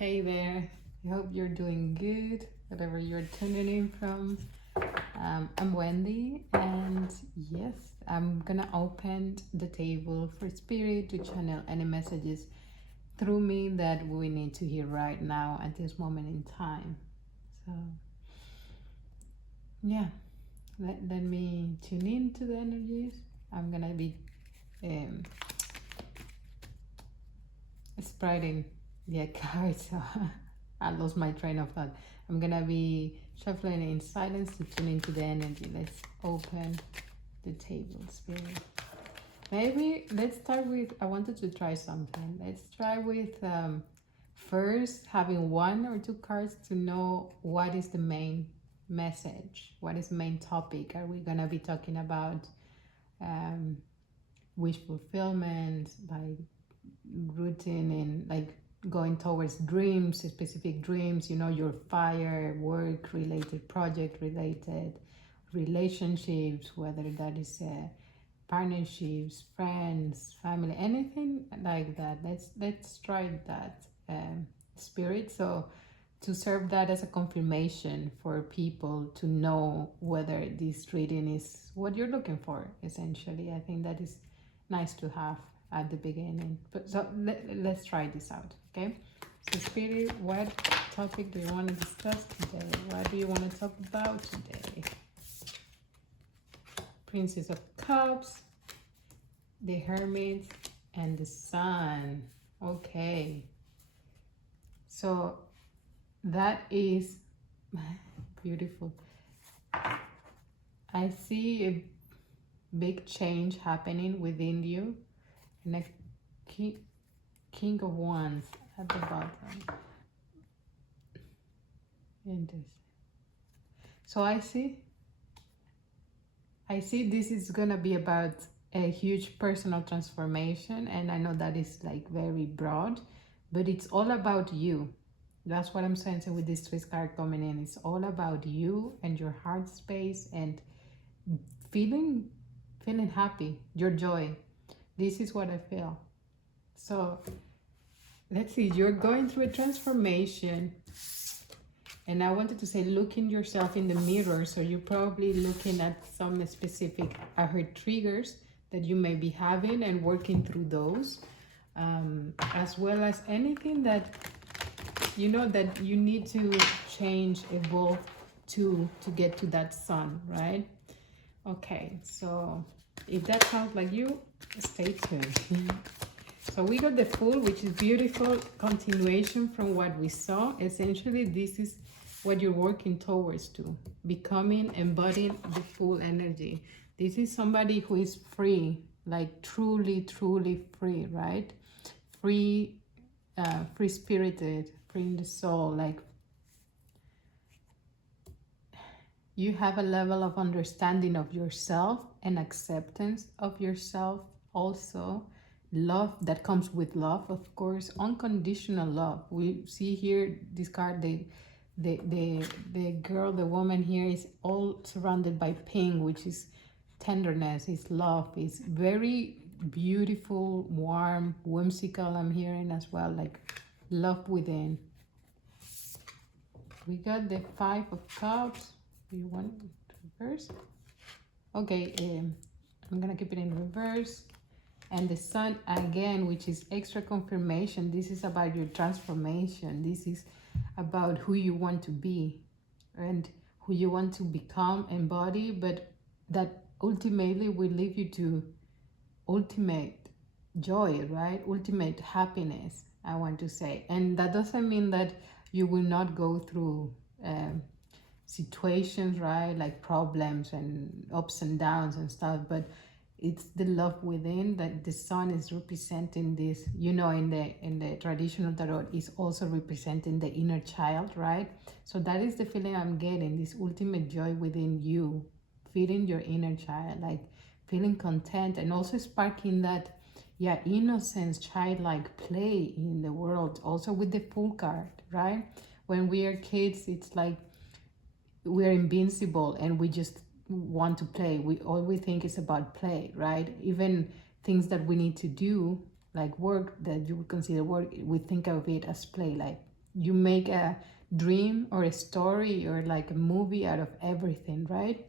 Hey there, I hope you're doing good, whatever you're tuning in from. I'm Wendy, and yes, I'm gonna open the table for spirit to channel any messages through me that we need to hear right now at this moment in time. So, yeah, let me tune in to the energies. I'm gonna be um, spreading the cards. So I lost my train of thought. I'm gonna be shuffling in silence to tune into the energy. Let's open the table, spirit. Maybe let's start with. I wanted to try something. Let's try with first having one or two cards to know what is the main message, what is the main topic. Are we gonna be talking about um, wish fulfillment, like routine and like going towards dreams, specific dreams, your fire, work related, project related, relationships, whether that is partnerships, friends, family, anything like that. Let's try that spirit. So to serve that as a confirmation for people to know whether this reading is what you're looking for, essentially. I think that is nice to have at the beginning. But so let's try this out, okay? So spirit, what topic do you want to discuss today? What do you want to talk about today? Princess of Cups, the Hermit, and the Sun. Okay. So that is beautiful. I see a big change happening within you, and a king of wands at the bottom. Interesting. So I see this is gonna be about a huge personal transformation, and I know that is like very broad, but it's all about you. That's what I'm sensing with this twist card coming in. It's all about you and your heart space and feeling happy, your joy. This is what I feel. So let's see, you're going through a transformation, and I wanted to say look in yourself in the mirror. So you're probably looking at some specific triggers that you may be having and working through those, as well as anything that you know that you need to change, evolve to get to that sun, right? Okay, so if that sounds like you, stay tuned. So we got the Fool, which is beautiful continuation from what we saw. Essentially, this is what you're working towards to, becoming, embodying the full energy. This is somebody who is free, like truly, truly free, right? Free, free-spirited, free in the soul. Like you have a level of understanding of yourself and acceptance of yourself also. Love that comes with love, of course, unconditional love. We see here this card, the girl, the woman here is all surrounded by pink, which is tenderness, is love, is very beautiful, warm, whimsical. I'm hearing as well, like love within. We got the Five of Cups. Do you want reverse? Okay, I'm gonna keep it in reverse. And the Sun again, which is extra confirmation. This is about your transformation. This is about who you want to be and who you want to become, embody, but that ultimately will lead you to ultimate joy, right? Ultimate happiness, I want to say. And that doesn't mean that you will not go through situations, right? Like problems and ups and downs and stuff, but it's the love within that the Sun is representing. This, in the traditional tarot, is also representing the inner child, right? So that is the feeling I'm getting, this ultimate joy within you, feeling your inner child, like feeling content, and also sparking that innocence, childlike play in the world, also with the Fool card, right? When we are kids, it's like we're invincible and we just want to play. All we think is about play, right? Even things that we need to do, like work that you would consider work, we think of it as play, like you make a dream or a story or like a movie out of everything, right?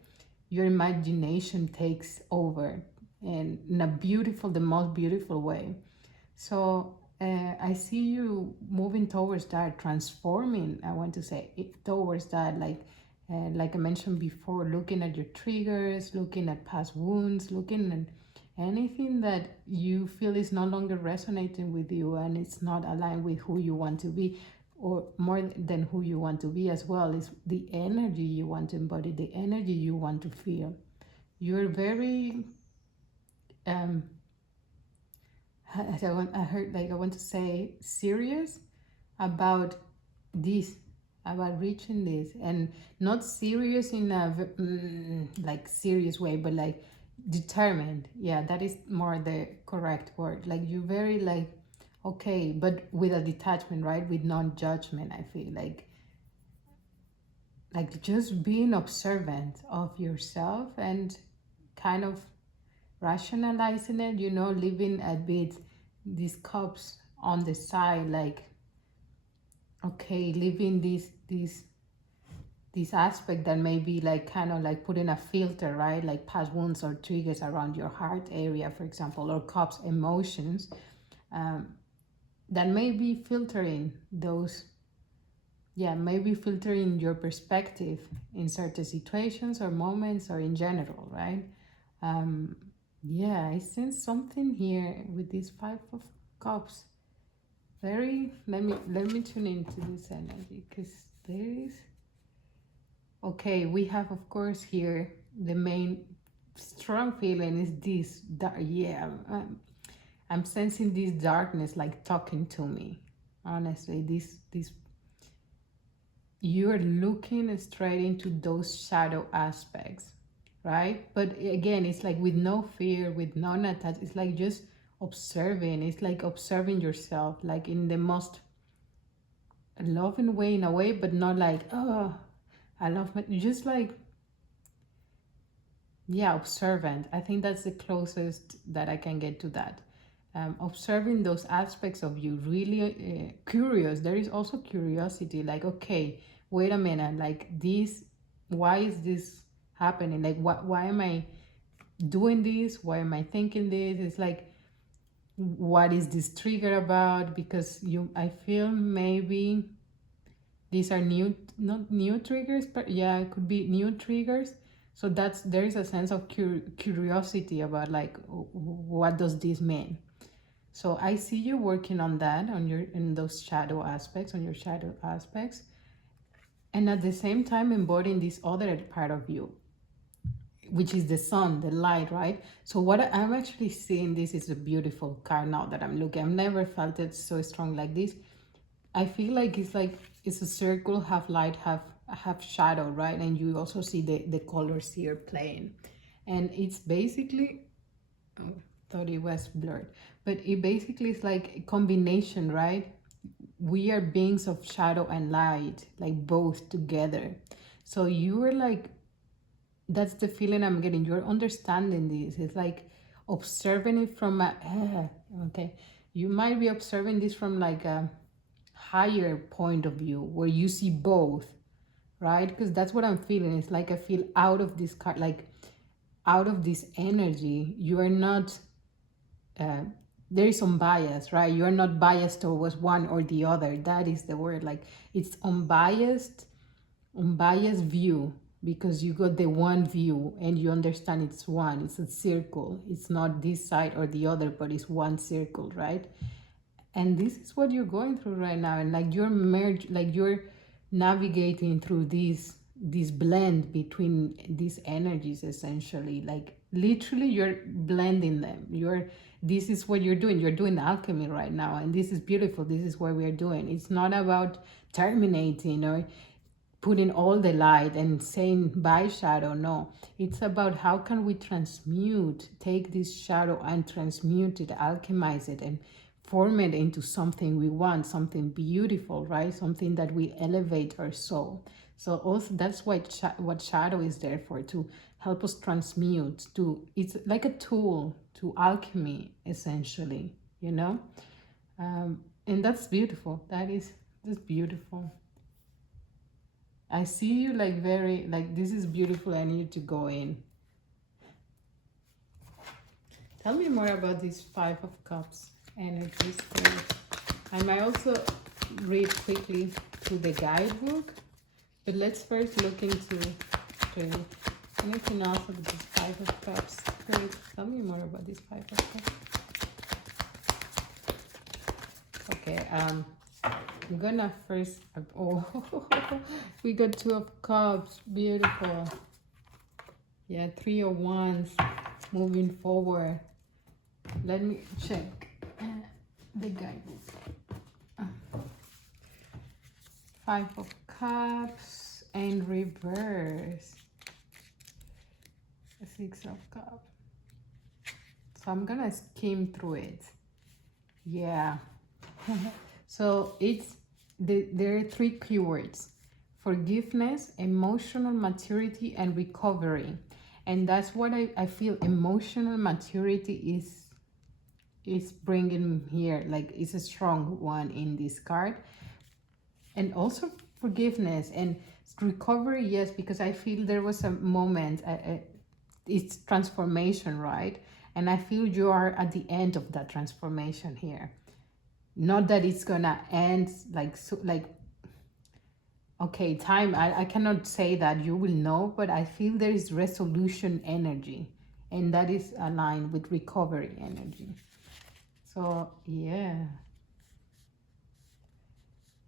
Your imagination takes over, and in a beautiful, the most beautiful way. So I see you moving towards that, transforming, I want to say, towards that, like I mentioned before, looking at your triggers, looking at past wounds, looking at anything that you feel is no longer resonating with you and it's not aligned with who you want to be, or more than who you want to be as well, is the energy you want to embody, the energy you want to feel. You're very um, I heard, like, I want to say serious about this, about reaching this, and not serious in a like serious way, but like determined. Yeah, that is more the correct word. Like you're very like, okay, but with a detachment, right? With non-judgment, I feel like just being observant of yourself and kind of rationalizing it, leaving a bit these cups on the side, like, okay, leaving this aspect that may be like kind of like putting a filter, right? Like past wounds or triggers around your heart area, for example, or cups emotions, um, that may be filtering those, yeah, maybe filtering your perspective in certain situations or moments or in general, right? um, yeah, I sense something here with this Five of Cups. Very, let me tune into this energy, because there is, okay, we have of course here the main strong feeling is this dark, yeah, I'm sensing this darkness like talking to me. Honestly, this you're looking straight into those shadow aspects, right? But again, it's like with no fear, with no attach. It's like just observing. It's like observing yourself, like in the most loving way, in a way, but not like, oh, I love my. Just like, yeah, observant. I think that's the closest that I can get to that. Observing those aspects of you, really curious. There is also curiosity, like, okay, wait a minute, like this, why is this happening? Like, why am I doing this? Why am I thinking this? It's like, what is this trigger about? Because I feel maybe these are new, not new triggers, but yeah, it could be new triggers. So there is a sense of curiosity about like, what does this mean? So I see you working on that, in those shadow aspects, on your shadow aspects, and at the same time embodying this other part of you, which is the sun, the light, right? So what I'm actually seeing, this is a beautiful card now that I'm looking. I've never felt it so strong like this. I feel like it's a circle, half light, half shadow, right? And you also see the colors here playing, and it's basically, oh, thought it was blurred, but it basically is like a combination, right? We are beings of shadow and light, like both together. So you are like, that's the feeling I'm getting. You're understanding this. It's like observing it from a, okay, you might be observing this from like a higher point of view where you see both, right? Because that's what I'm feeling. It's like I feel out of this card, like out of this energy. You are not, uh, there is some bias, right? You are not biased towards one or the other. That is the word. Like it's unbiased view, because you got the one view and you understand it's one. It's a circle. It's not this side or the other, but it's one circle, right? And this is what you're going through right now, and like you're navigating through this blend between these energies, essentially, like literally you're blending them. This is what you're doing alchemy right now, and this is beautiful. This is what we're doing. It's not about terminating or putting all the light and saying bye shadow. No, it's about how can we take this shadow and transmute it, alchemize it, and form it into something we want, something beautiful, right? Something that will elevate our soul. So also that's what shadow is there for, to help us transmute. It's like a tool to alchemy, essentially, and that's beautiful. That is Just beautiful. I see you like very, like, this is beautiful. I need to go in. Tell me more about these Five of Cups energies. I might also read quickly through the guidebook, but let's first look into the, anything else of these Five of Cups. Please tell me more about these Five of Cups. Okay, I'm gonna first, oh, we got Two of Cups, beautiful. Yeah, Three of Wands, moving forward. Let me check the guidebook. Five of Cups and reverse. Six of Cups. So I'm gonna skim through it. Yeah. So it's there are three keywords: forgiveness, emotional maturity, and recovery. And that's what I feel emotional maturity is bringing here. Like, it's a strong one in this card. And also forgiveness and recovery, yes, because I feel there was a moment, it's transformation, right? And I feel you are at the end of that transformation here. Not that it's gonna end like, so, like, okay, time, I cannot say that you will know, but I feel there is resolution energy, and that is aligned with recovery energy. So yeah,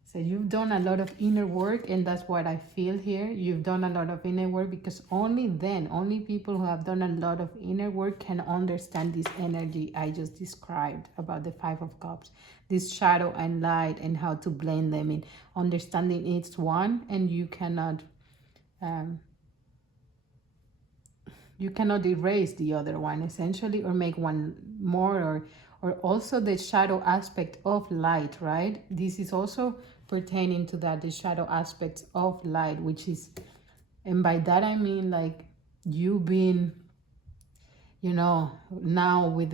so you've done a lot of inner work, and that's what I feel here. You've done a lot of inner work, because only then, only people who have done a lot of inner work can understand this energy I just described about the Five of Cups, this shadow and light, and how to blend them in. Understanding it's one, and you cannot erase the other one, essentially, or make one more, or also the shadow aspect of light, right? This is also pertaining to that, the shadow aspects of light, which is, and by that I mean, like, you being, you know, now with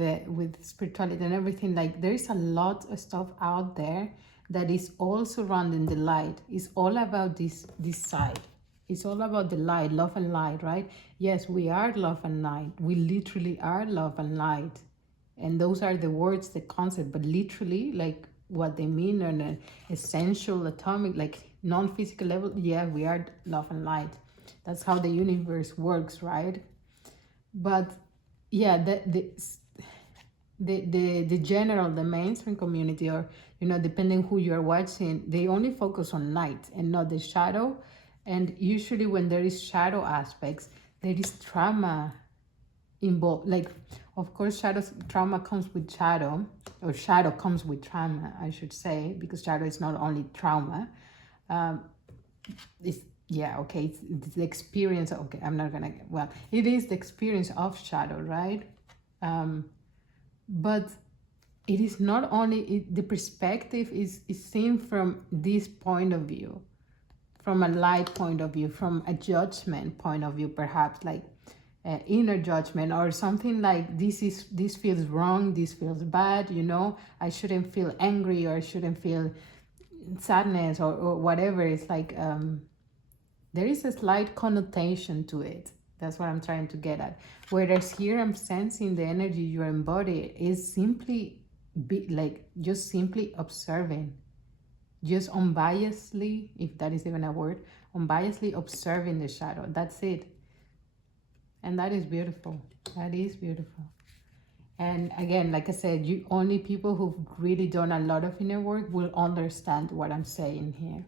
spirituality and everything, like, there's a lot of stuff out there that is all surrounding the light. It's all about this side. It's all about the light, love and light, right? Yes, we are love and light. We literally are love and light. And those are the words, the concept, but literally, like, what they mean on an essential, atomic, like, non-physical level, yeah, we are love and light. That's how the universe works, right? But yeah, the general, the mainstream community, or, you know, depending who you're watching, they only focus on light and not the shadow. And usually when there is shadow aspects, there is trauma involved. Like, of course, trauma comes with shadow, or shadow comes with trauma, I should say, because shadow is not only trauma. It's, yeah, okay, it's the experience. Okay, I'm not gonna, well, it is the experience of shadow, right? But it is not only, the perspective is seen from this point of view, from a light point of view, from a judgment point of view, perhaps, like inner judgment, or something like, this feels wrong, this feels bad, you know, I shouldn't feel angry, or I shouldn't feel sadness, or whatever. It's like, there is a slight connotation to it. That's what I'm trying to get at. Whereas here I'm sensing the energy you embody is simply just simply observing, just unbiasedly, if that is even a word, unbiasedly observing the shadow. That's it. And that is beautiful. That is beautiful. And again, like I said, only people who've really done a lot of inner work will understand what I'm saying here.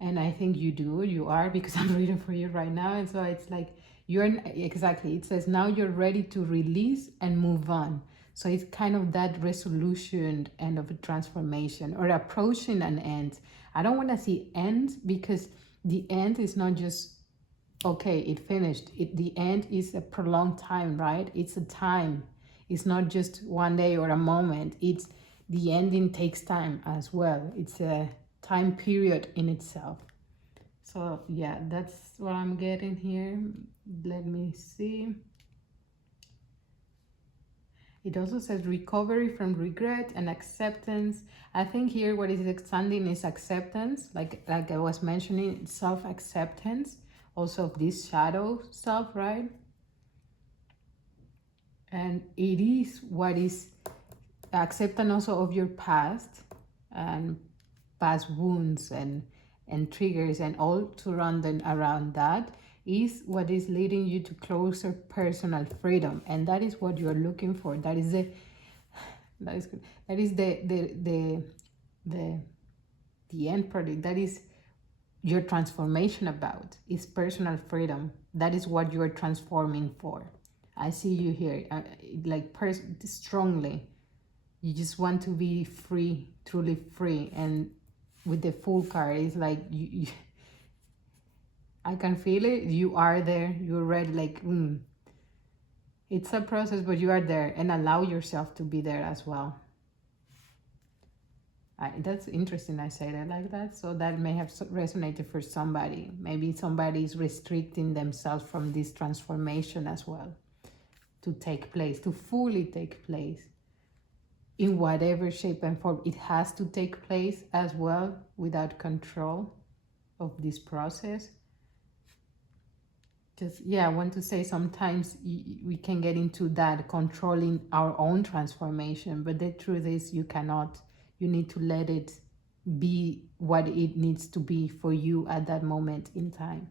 And I think you are, because I'm reading for you right now. And so it's like, exactly, it says now you're ready to release and move on. So it's kind of that resolution and of a transformation, or approaching an end. I don't want to see end, because the end is not just, okay, it finished. The end is a prolonged time, right? It's a time. It's not just one day or a moment. It's, the ending takes time as well. It's a time period in itself. So yeah, that's what I'm getting here. Let me see. It also says recovery from regret and acceptance. I think here what is expanding is acceptance, like I was mentioning, self-acceptance, also of this shadow self, right? And it is what is acceptance also of your past and past wounds and triggers and all surrounding around that is what is leading you to closer personal freedom, and that is what you're looking for. That is the that is that is the the end product. That is your transformation about is personal freedom. That is what you're transforming for. I see you here, like strongly. You just want to be free, truly free, and with the full card, it's like I can feel it. You are there. You're ready. Like, it's a process, but you are there, and allow yourself to be there as well. That's interesting. I say that like that. So that may have resonated for somebody. Maybe somebody is restricting themselves from this transformation as well to take place, to fully take place in whatever shape and form. It has to take place as well without control of this process. Just, yeah, I want to say sometimes we can get into that controlling our own transformation, but the truth is you cannot. You need to let it be what it needs to be for you at that moment in time.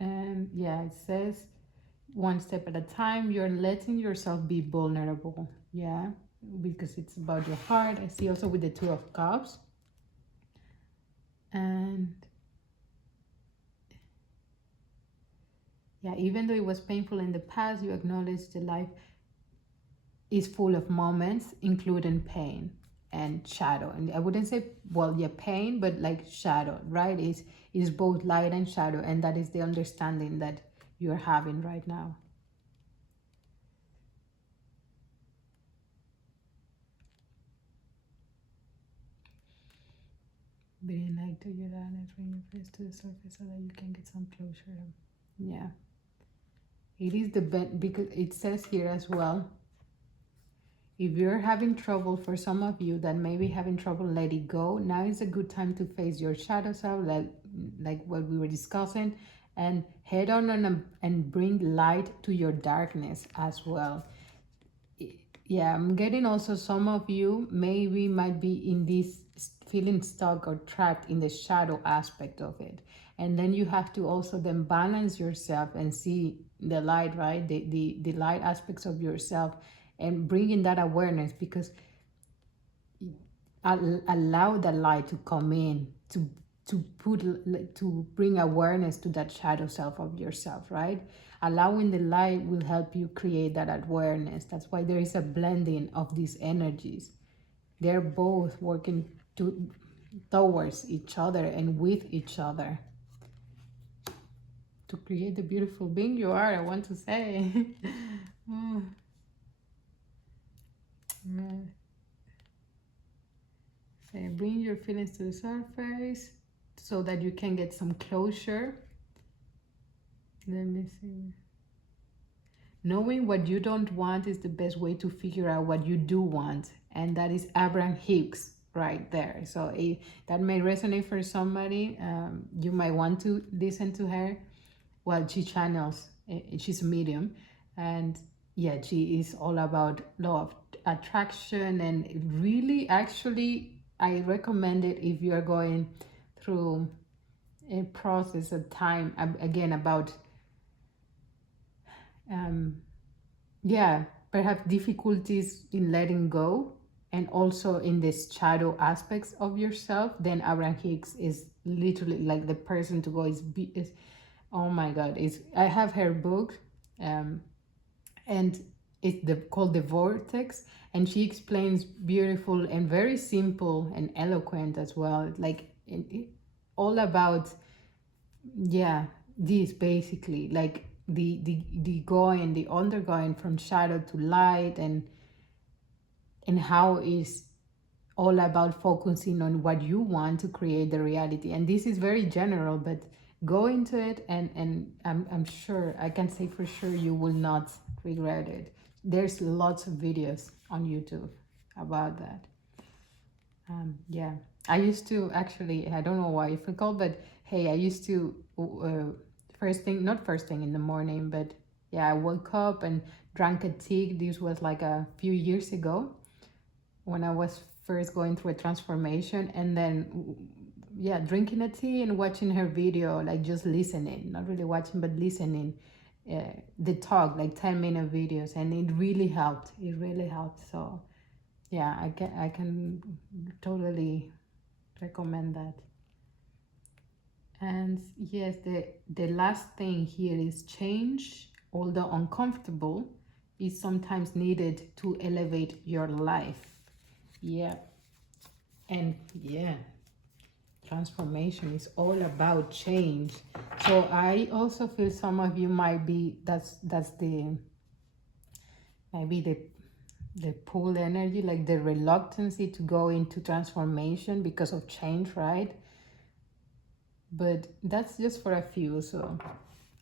And yeah, it says one step at a time, you're letting yourself be vulnerable. Yeah, because it's about your heart. I see also with the Two of Cups. And yeah, even though it was painful in the past, you acknowledge the life is full of moments, including pain and shadow. And I wouldn't say, well, yeah, pain, but like shadow, right? Is both light and shadow, and that is the understanding that you're having right now. Bring light to your eyes and bring your face to the surface so that you can get some closure. Yeah. It is the best, because it says here as well, if you're having trouble, for some of you that may be having trouble let it go, now is a good time to face your shadow self, like what we were discussing, and head on and bring light to your darkness as well. Yeah, I'm getting also some of you maybe might be in this feeling stuck or trapped in the shadow aspect of it. And then you have to also then balance yourself and see the light, right? The light aspects of yourself and bringing that awareness, because allow the light to come in to bring awareness to that shadow self of yourself, right? Allowing the light will help you create that awareness. That's why there is a blending of these energies. They're both working towards each other and with each other to create the beautiful being you are, I want to say. Say, bring your feelings to the surface so that you can get some closure. Let me see. Knowing what you don't want is the best way to figure out what you do want. And that is Abraham Hicks right there. So that may resonate for somebody. You might want to listen to her. Well, she channels, she's a medium. And yeah, she is all about law of attraction. And really, actually, I recommend it if you're going through a process of time, again, about yeah, perhaps difficulties in letting go and also in the shadow aspects of yourself, then Abraham Hicks is literally like the person to go. Is oh my god, I have her book, and it's called The Vortex, and she explains beautiful and very simple and eloquent as well, like all about, yeah, this basically, like the going, the undergoing from shadow to light, and how is all about focusing on what you want to create the reality. And this is very general, but go into it, and I'm sure, I can say for sure, you will not regret it. There's lots of videos on YouTube about that. Yeah, I used to actually, I don't know why I forgot, but hey, I used to first thing, not first thing in the morning, but yeah, I woke up and drank a tea. This was like a few years ago when I was first going through a transformation, and then yeah, drinking a tea and watching her video, like just listening, not really watching, but listening. The talk, like 10-minute videos, and it really helped. It really helped. So yeah, I can totally recommend that. And yes, the last thing here is change, although uncomfortable, is sometimes needed to elevate your life. Yeah. And yeah, transformation is all about change. So I also feel some of you might be, that's the maybe the pull energy, like the reluctancy to go into transformation because of change, right? But that's just for a few. So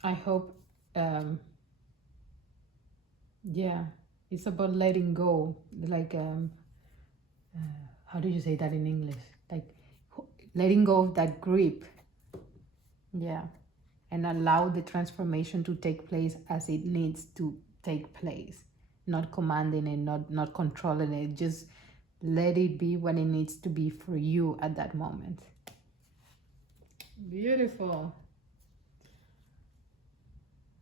I hope yeah, it's about letting go, like how do you say that in English, like letting go of that grip. Yeah, and allow the transformation to take place as it needs to take place, not commanding it, not controlling it. Just let it be when it needs to be for you at that moment. Beautiful.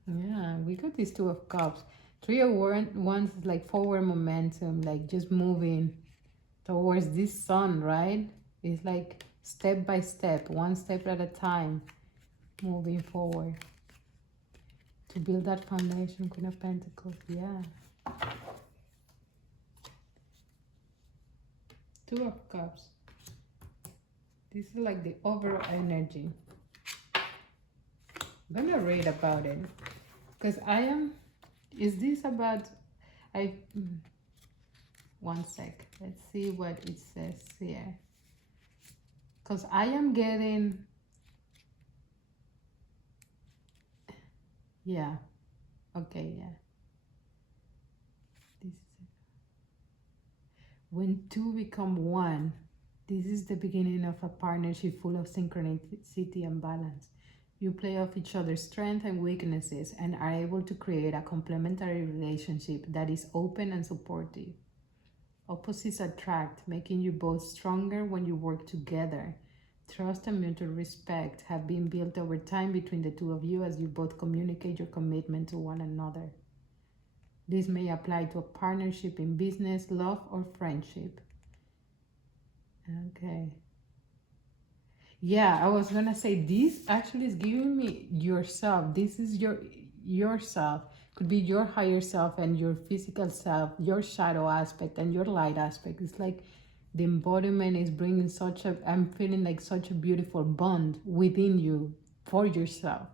Yeah, we got these Two of Cups. Three of Wands is like forward momentum, like just moving towards this sun, right? It's like step by step, one step at a time, moving forward to build that foundation. Queen of Pentacles, yeah. Two of Cups. This is like the overall energy. I'm gonna read about it because I am. Is this about? I. One sec. Let's see what it says here. Because I am getting. Yeah. Okay. Yeah. This is it. When two become one, this is the beginning of a partnership full of synchronicity and balance. You play off each other's strengths and weaknesses and are able to create a complementary relationship that is open and supportive. Opposites attract, making you both stronger when you work together. Trust and mutual respect have been built over time between the two of you as you both communicate your commitment to one another. This may apply to a partnership in business, love, or friendship. Okay. Yeah, I was gonna say this actually is giving me yourself. This is yourself. Could be your higher self and your physical self, your shadow aspect and your light aspect. It's like the embodiment is bringing I'm feeling like such a beautiful bond within you for yourself.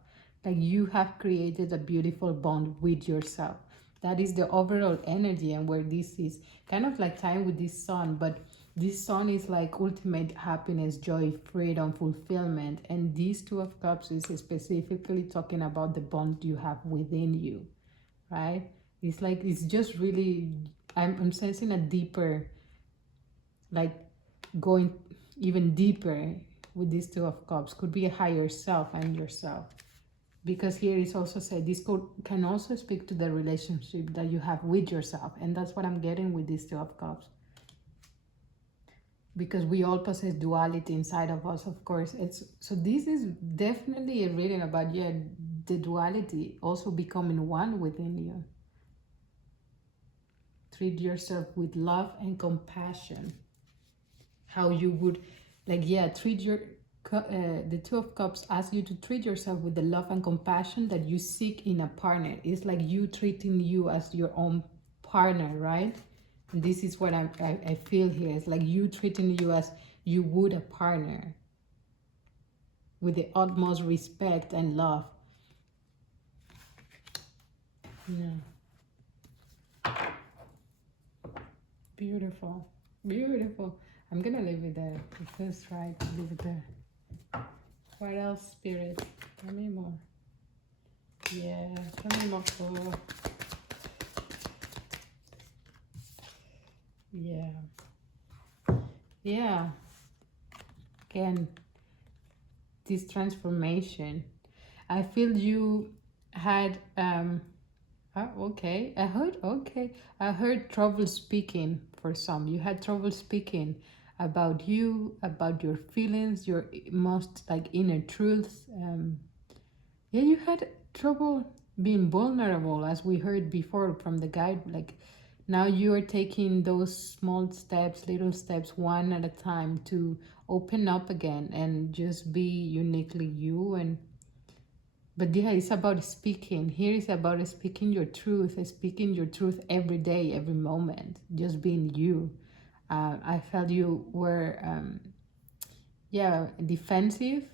Like you have created a beautiful bond with yourself. That is the overall energy, and where this is kind of like time with this sun, but this sun is like ultimate happiness, joy, freedom, fulfillment. And these Two of Cups is specifically talking about the bond you have within you, right? It's like, it's just really, I'm sensing a deeper, like going even deeper with these Two of Cups. Could be a higher self and yourself. Because here is also said, this can also speak to the relationship that you have with yourself. And that's what I'm getting with these Two of Cups. Because we all possess duality inside of us, of course. So this is definitely a reading about, yeah, the duality also becoming one within you. Treat yourself with love and compassion. How you would, like, yeah, treat the Two of Cups asks you to treat yourself with the love and compassion that you seek in a partner. It's like you treating you as your own partner, right? And this is what I feel here. It's like you treating you as you would a partner, with the utmost respect and love. Yeah. Beautiful. Beautiful. I'm gonna leave it there. It feels right to leave it there. What else, Spirit? Tell me more. Yeah, tell me more. Yeah. Yeah. Again, this transformation. I feel you had okay. I heard trouble speaking for some. You had trouble speaking about you, about your feelings, your most like inner truths. Yeah, you had trouble being vulnerable, as we heard before from the guide. Like now you are taking those small steps, little steps, one at a time to open up again and just be uniquely you. And but yeah, it's about speaking. Here is about speaking your truth, speaking your truth every day, every moment, just being you. I felt you were, yeah, defensive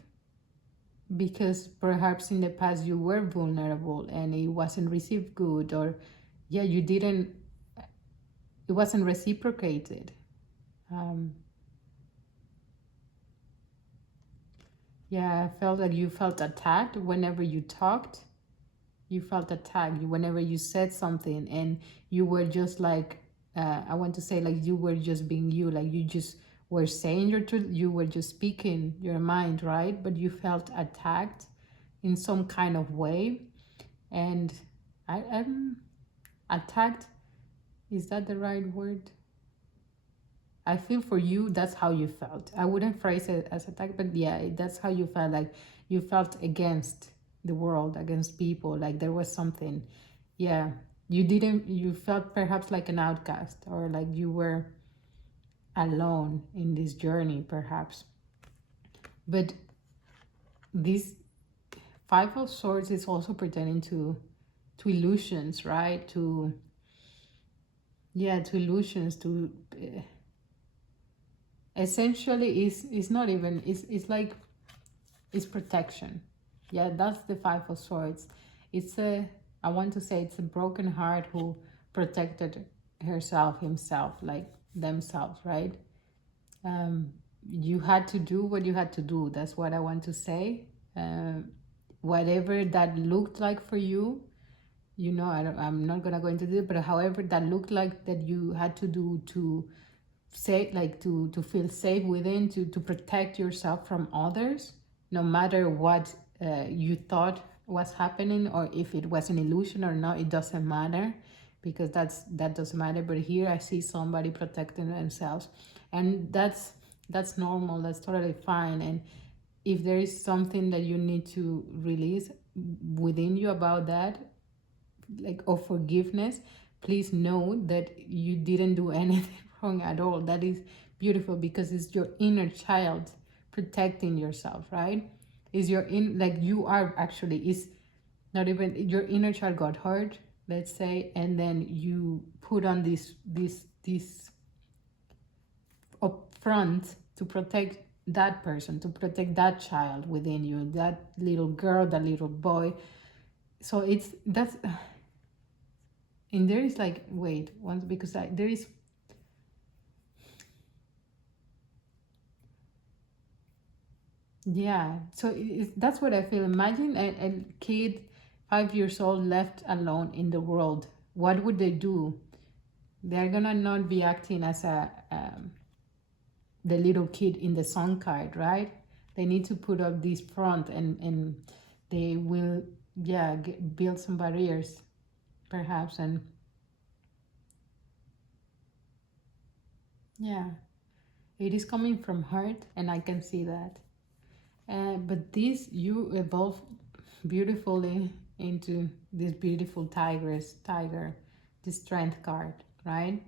because perhaps in the past you were vulnerable and it wasn't received good, or yeah, you didn't, it wasn't reciprocated. Um, yeah, I felt like you felt attacked whenever you talked. You felt attacked whenever you said something, and you were just like, I want to say, like you were just being you, like you just were saying your truth, you were just speaking your mind, right? But you felt attacked in some kind of way. And I'm attacked, is that the right word? I feel for you that's how you felt. I wouldn't phrase it as attack, but yeah, that's how you felt. Like you felt against the world, against people, like there was something. Yeah, you didn't, you felt perhaps like an outcast, or like you were alone in this journey perhaps. But this Five of Swords is also pertaining to illusions, right? To, yeah, to illusions, to essentially is not even, it's like, it's protection. Yeah, that's the Five of Swords. It's a, I want to say it's a broken heart who protected herself, himself, like themselves, right? um you had to do what you had to do, that's what I want to say. Whatever that looked like for you, you know, I'm not gonna go into this, but however that looked like, that you had to do to say, like to feel safe within, to protect yourself from others, no matter what you thought was happening, or if it was an illusion or not, it doesn't matter, because that doesn't matter. But here I see somebody protecting themselves, and that's normal, that's totally fine. And if there is something that you need to release within you about that, like of forgiveness, please know that you didn't do anything wrong at all. That is beautiful, because it's your inner child protecting yourself, right? Is your in, like you are actually, is not even, your inner child got hurt, let's say, and then you put on this up front to protect that person, to protect that child within you, that little girl, that little boy. So it's, that's, and there is like, wait once, because there is, yeah, so that's what I feel. Imagine a kid 5 years old left alone in the world. What would they do? They're gonna not be acting as a the little kid in the song card, right? They need to put up this front, and they will, yeah, build some barriers perhaps. And yeah, it is coming from heart, and I can see that. But this, you evolve beautifully into this beautiful tiger, the strength card, right?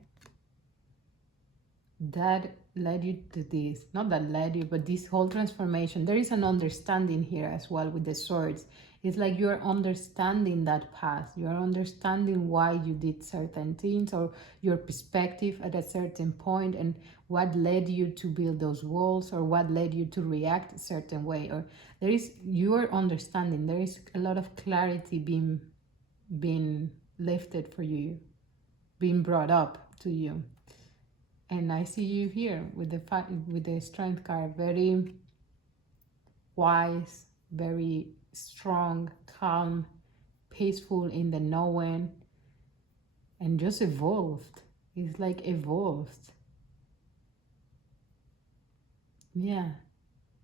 That led you to this, not that led you, but this whole transformation. There is an understanding here as well with the swords. It's like you're understanding that path, you're understanding why you did certain things, or your perspective at a certain point, and what led you to build those walls, or what led you to react a certain way. Or there is, your understanding, there is a lot of clarity being lifted for you, being brought up to you. And I see you here with the strength card, very wise, very strong, calm, peaceful in the knowing, and just evolved. It's like evolved. Yeah.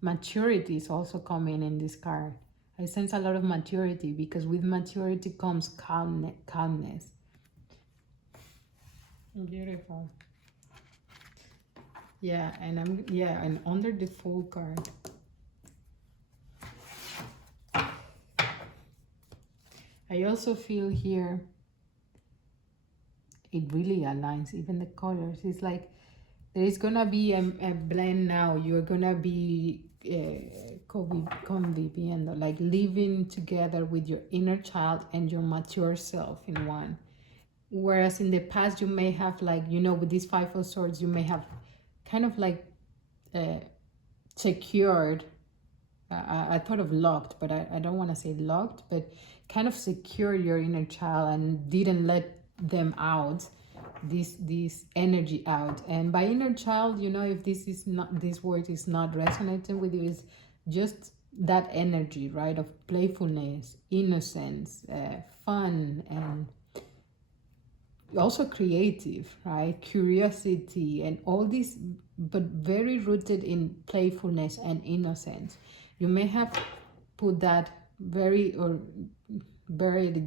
Maturity is also coming in this card. I sense a lot of maturity because with maturity comes calmness. Beautiful. Yeah, and under the Fool card, I also feel here it really aligns, even the colors. It's like there is gonna be a blend now. You're gonna be conviviendo, like living together with your inner child and your mature self in one. Whereas in the past, you may have, like, with these Five of Swords, you may have kind of like uh, secured. I thought of locked, but I don't want to say locked, but kind of secure your inner child and didn't let them out, this energy out. And by inner child, if this word is not resonating with you, is just that energy, right, of playfulness, innocence, fun, and also creative, right, curiosity, and all this, but very rooted in playfulness and innocence. You may have put that very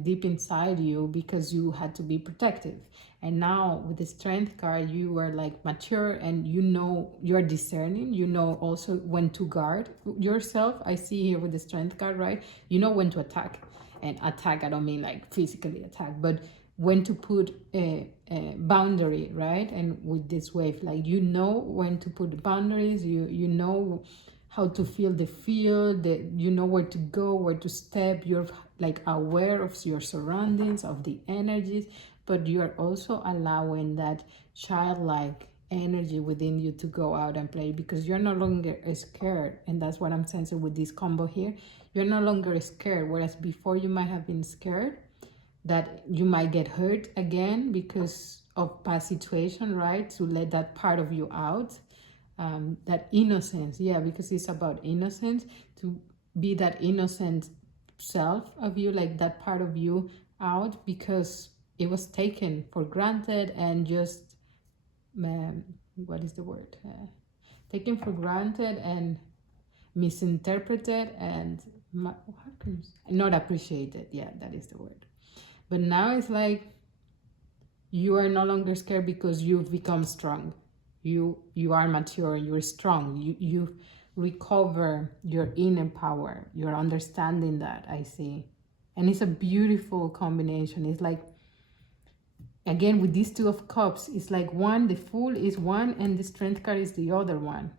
deep inside you because you had to be protective. And now with the Strength card, you are like mature, and you're discerning. You know also when to guard yourself. I see here with the Strength card, right, you know when to attack. And attack, I don't mean like physically attack, but when to put a boundary, right? And with this wave, like, when to put boundaries. You know how to feel the field, you know where to go, where to step. You're like aware of your surroundings, of the energies, but you're also allowing that childlike energy within you to go out and play, because you're no longer scared. And that's what I'm sensing with this combo here. You're no longer scared, whereas before you might have been scared that you might get hurt again because of past situation, right? To let that part of you out, that innocence. Yeah, because it's about innocence, to be that innocent self of you, like that part of you out, because it was taken for granted and just what is the word, taken for granted and misinterpreted and not appreciated. Yeah, that is the word. But now it's like you are no longer scared because you've become strong. You are mature, you're strong. You recover your inner power. You're understanding that, I see. And it's a beautiful combination. It's like, again, with these Two of Cups, it's like one, the Fool is one, and the Strength card is the other one.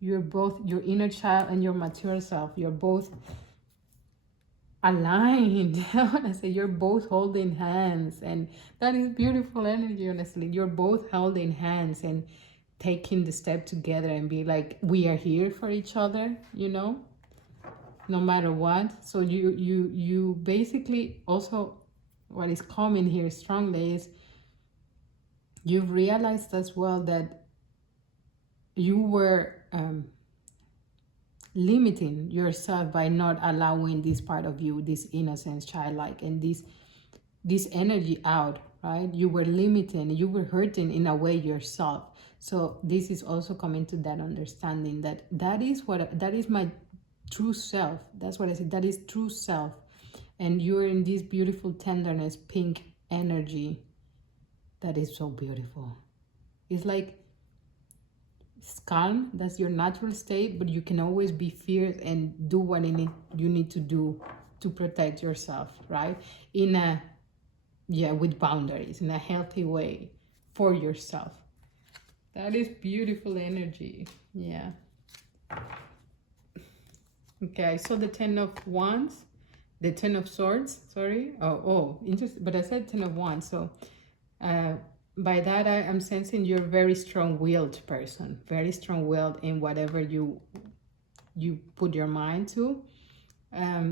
You're both your inner child and your mature self. You're both aligned. I want to say you're both holding hands, and that is beautiful energy. Honestly, you're both holding hands and taking the step together and be like, we are here for each other, no matter what. So you basically also, what is coming here strongly is you've realized as well that you were limiting yourself by not allowing this part of you, this innocence, childlike, and this energy out, right? You were limiting, you were hurting in a way yourself. So this is also coming to that understanding that that is my true self. That's what I said, that is true self. And you're in this beautiful tenderness, pink energy that is so beautiful. It's like it's calm, that's your natural state, but you can always be fierce and do what you need to do to protect yourself, right? With boundaries, in a healthy way for yourself. That is beautiful energy. Yeah. Okay, I saw the Ten of Wands, the Ten of Swords, sorry. Oh, interesting, but I said Ten of Wands, so by that I am sensing you're a very strong-willed person, very strong-willed in whatever you put your mind to,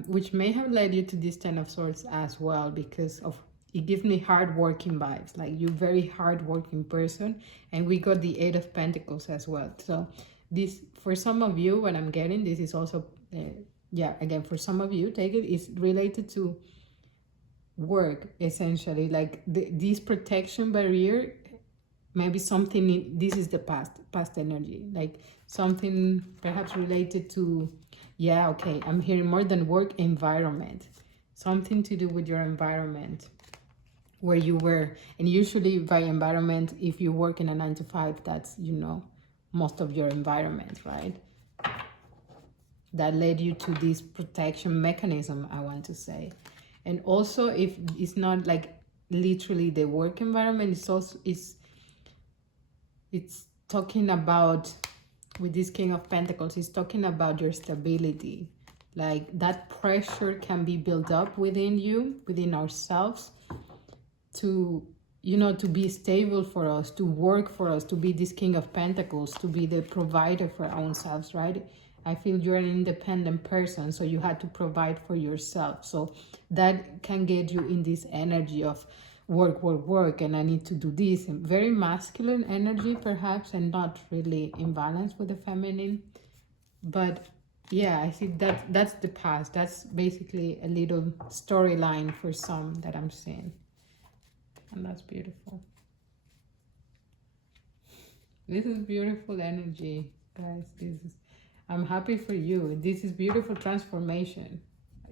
which may have led you to this Ten of Swords as well, because of it gives me hard-working vibes, like you're very hard-working person. And we got the Eight of Pentacles as well. So this, for some of you, what I'm getting, this is also again, for some of you, take it, is related to work, essentially. Like this protection barrier maybe something, this is the past energy, like something perhaps related to, yeah, okay, I'm hearing more than work, environment, something to do with your environment where you were. And usually by environment, if you work in a 9 to 5, that's, you know, most of your environment, right? That led you to this protection mechanism, I want to say. And also, if it's not like literally the work environment, it's also, it's talking about, with this King of Pentacles, it's talking about your stability. Like that pressure can be built up within you, within ourselves, to, you know, to be stable for us, to work for us, to be this King of Pentacles, to be the provider for our own selves, right? I feel you're an independent person, so you had to provide for yourself. So that can get you in this energy of work, work, work, and I need to do this. And very masculine energy, perhaps, and not really in balance with the feminine. But yeah, I see that that's the past. That's basically a little storyline for some that I'm seeing. And that's beautiful. This is beautiful energy, guys. This is, I'm happy for you. This is beautiful transformation.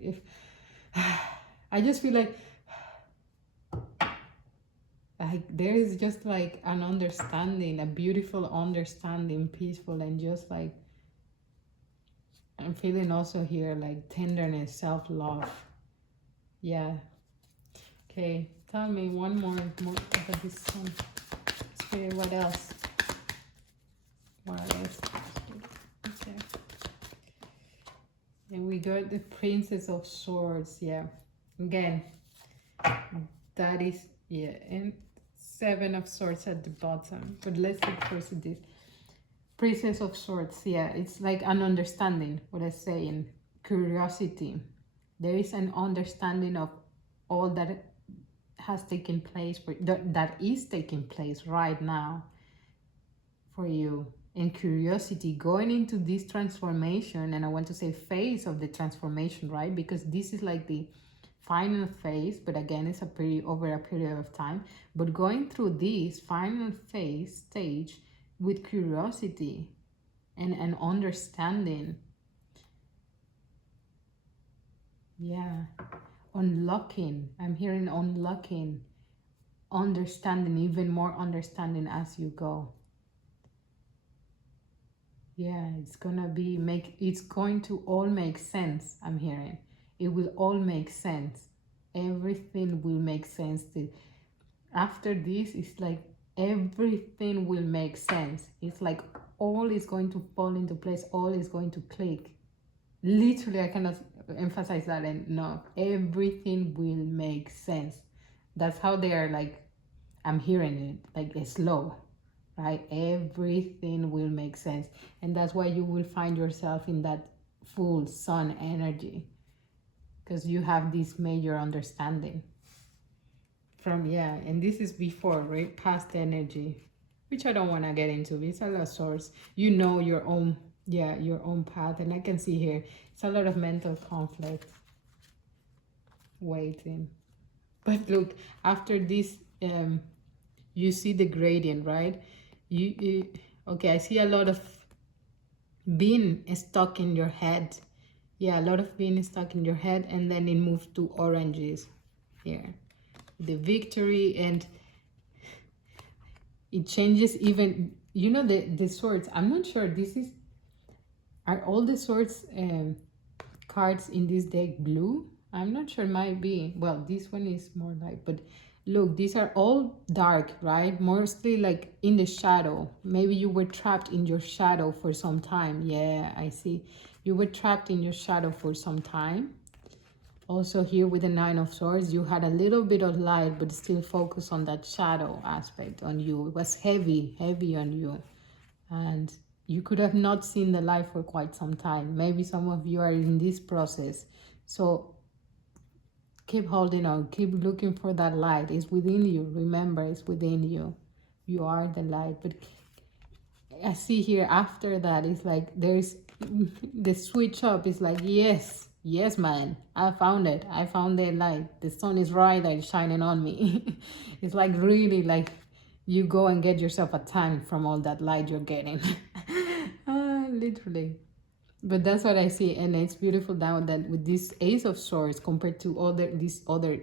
If I just feel like there is just like an understanding, a beautiful understanding, peaceful, and just like I'm feeling also here like tenderness, self-love. Yeah. Okay, tell me one more about this one. Spirit, what else? What else? Okay. And we got the Princess of Swords. Yeah. Again, that is, yeah, and Seven of Swords at the bottom. But let's look first at this. Princess of Swords. Yeah, it's like an understanding, what I say, and curiosity. There is an understanding of all that has taken place, that is taking place right now for you. And curiosity going into this transformation, and I want to say phase of the transformation, right? Because this is like the final phase, but again, it's over a period of time. But going through this final phase stage with curiosity and an understanding. Yeah. Unlocking. I'm hearing unlocking. Understanding, even more understanding as you go. Yeah, it's going to all make sense. I'm hearing it will all make sense. Everything will make sense. After this, it's like everything will make sense. It's like all is going to fall into place. All is going to click. Literally, I cannot emphasize that enough. Everything will make sense. That's how they are, like, I'm hearing it, like it's slow. Right? Everything will make sense. And that's why you will find yourself in that full sun energy. Because you have this major understanding. Yeah, and this is before, right? Past energy. Which I don't want to get into. It's a lot of source. You know your own, yeah, your own path. And I can see here, it's a lot of mental conflict. Waiting. But look, after this, you see the gradient, right? Okay, I see a lot of being stuck in your head. Yeah, a lot of being stuck in your head, and then it moved to oranges here. The victory, and it changes even, you know, the swords. I'm not sure, are all the swords cards in this deck blue? I'm not sure, might be. Well, this one is more light, but look, these are all dark, right? Mostly like in the shadow. Maybe you were trapped in your shadow for some time. Yeah, I see. You were trapped in your shadow for some time. Also here with the Nine of Swords, you had a little bit of light, but still focus on that shadow aspect on you. It was heavy on you. And you could have not seen the light for quite some time. Maybe some of you are in this process. So keep holding on, keep looking for that light. It's within you. Remember, it's within you. You are the light. But I see here after that, it's like there's the switch up. It's like, yes, man, I found it. I found the light. The sun is right there shining on me. It's like really like you go and get yourself a tan from all that light you're getting. Literally. But that's what I see, and it's beautiful now that with this Ace of Swords compared to these other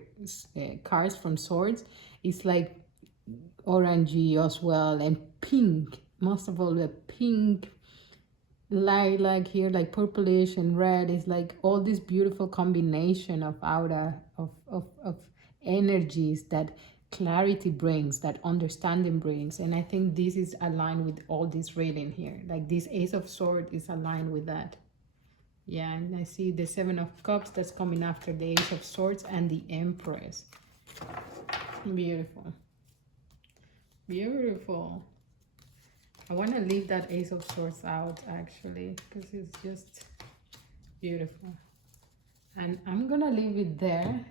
cards from Swords, it's like orangey as well, and pink. Most of all, the pink, lilac here, like purplish and red. Is like all this beautiful combination of aura of energies that clarity brings, that understanding brings. And I think this is aligned with all this reading here. Like this Ace of Swords is aligned with that. Yeah, and I see the Seven of Cups that's coming after the Ace of Swords and the Empress. Beautiful. Beautiful. I want to leave that Ace of Swords out actually, because it's just beautiful. And I'm gonna leave it there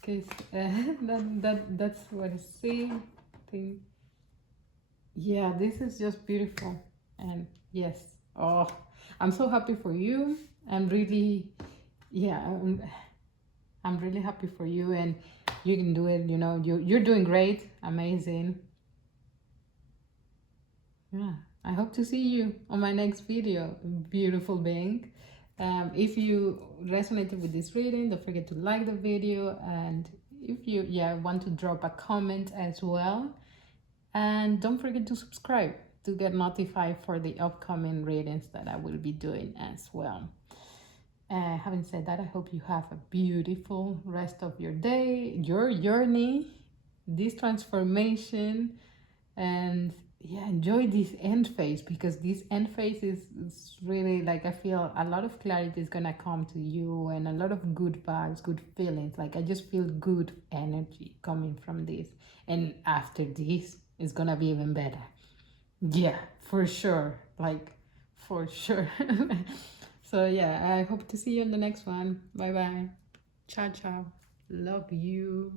because that's what I see. Yeah, this is just beautiful. And yes, oh, I'm so happy for you. I'm really, yeah, I'm really happy for you, and you can do it. You know, you're doing great, amazing. Yeah, I hope to see you on my next video, beautiful being. If you resonated with this reading, don't forget to like the video, and if you want to drop a comment as well, and don't forget to subscribe to get notified for the upcoming readings that I will be doing as well. Having said that, I hope you have a beautiful rest of your day, your journey, this transformation, and yeah, enjoy this end phase, because this end phase is really like, I feel a lot of clarity is gonna come to you, and a lot of good vibes, good feelings. Like I just feel good energy coming from this, and after this it's gonna be even better. Yeah, for sure, like for sure. So yeah, I hope to see you in the next one. Bye bye. Ciao ciao. Love you.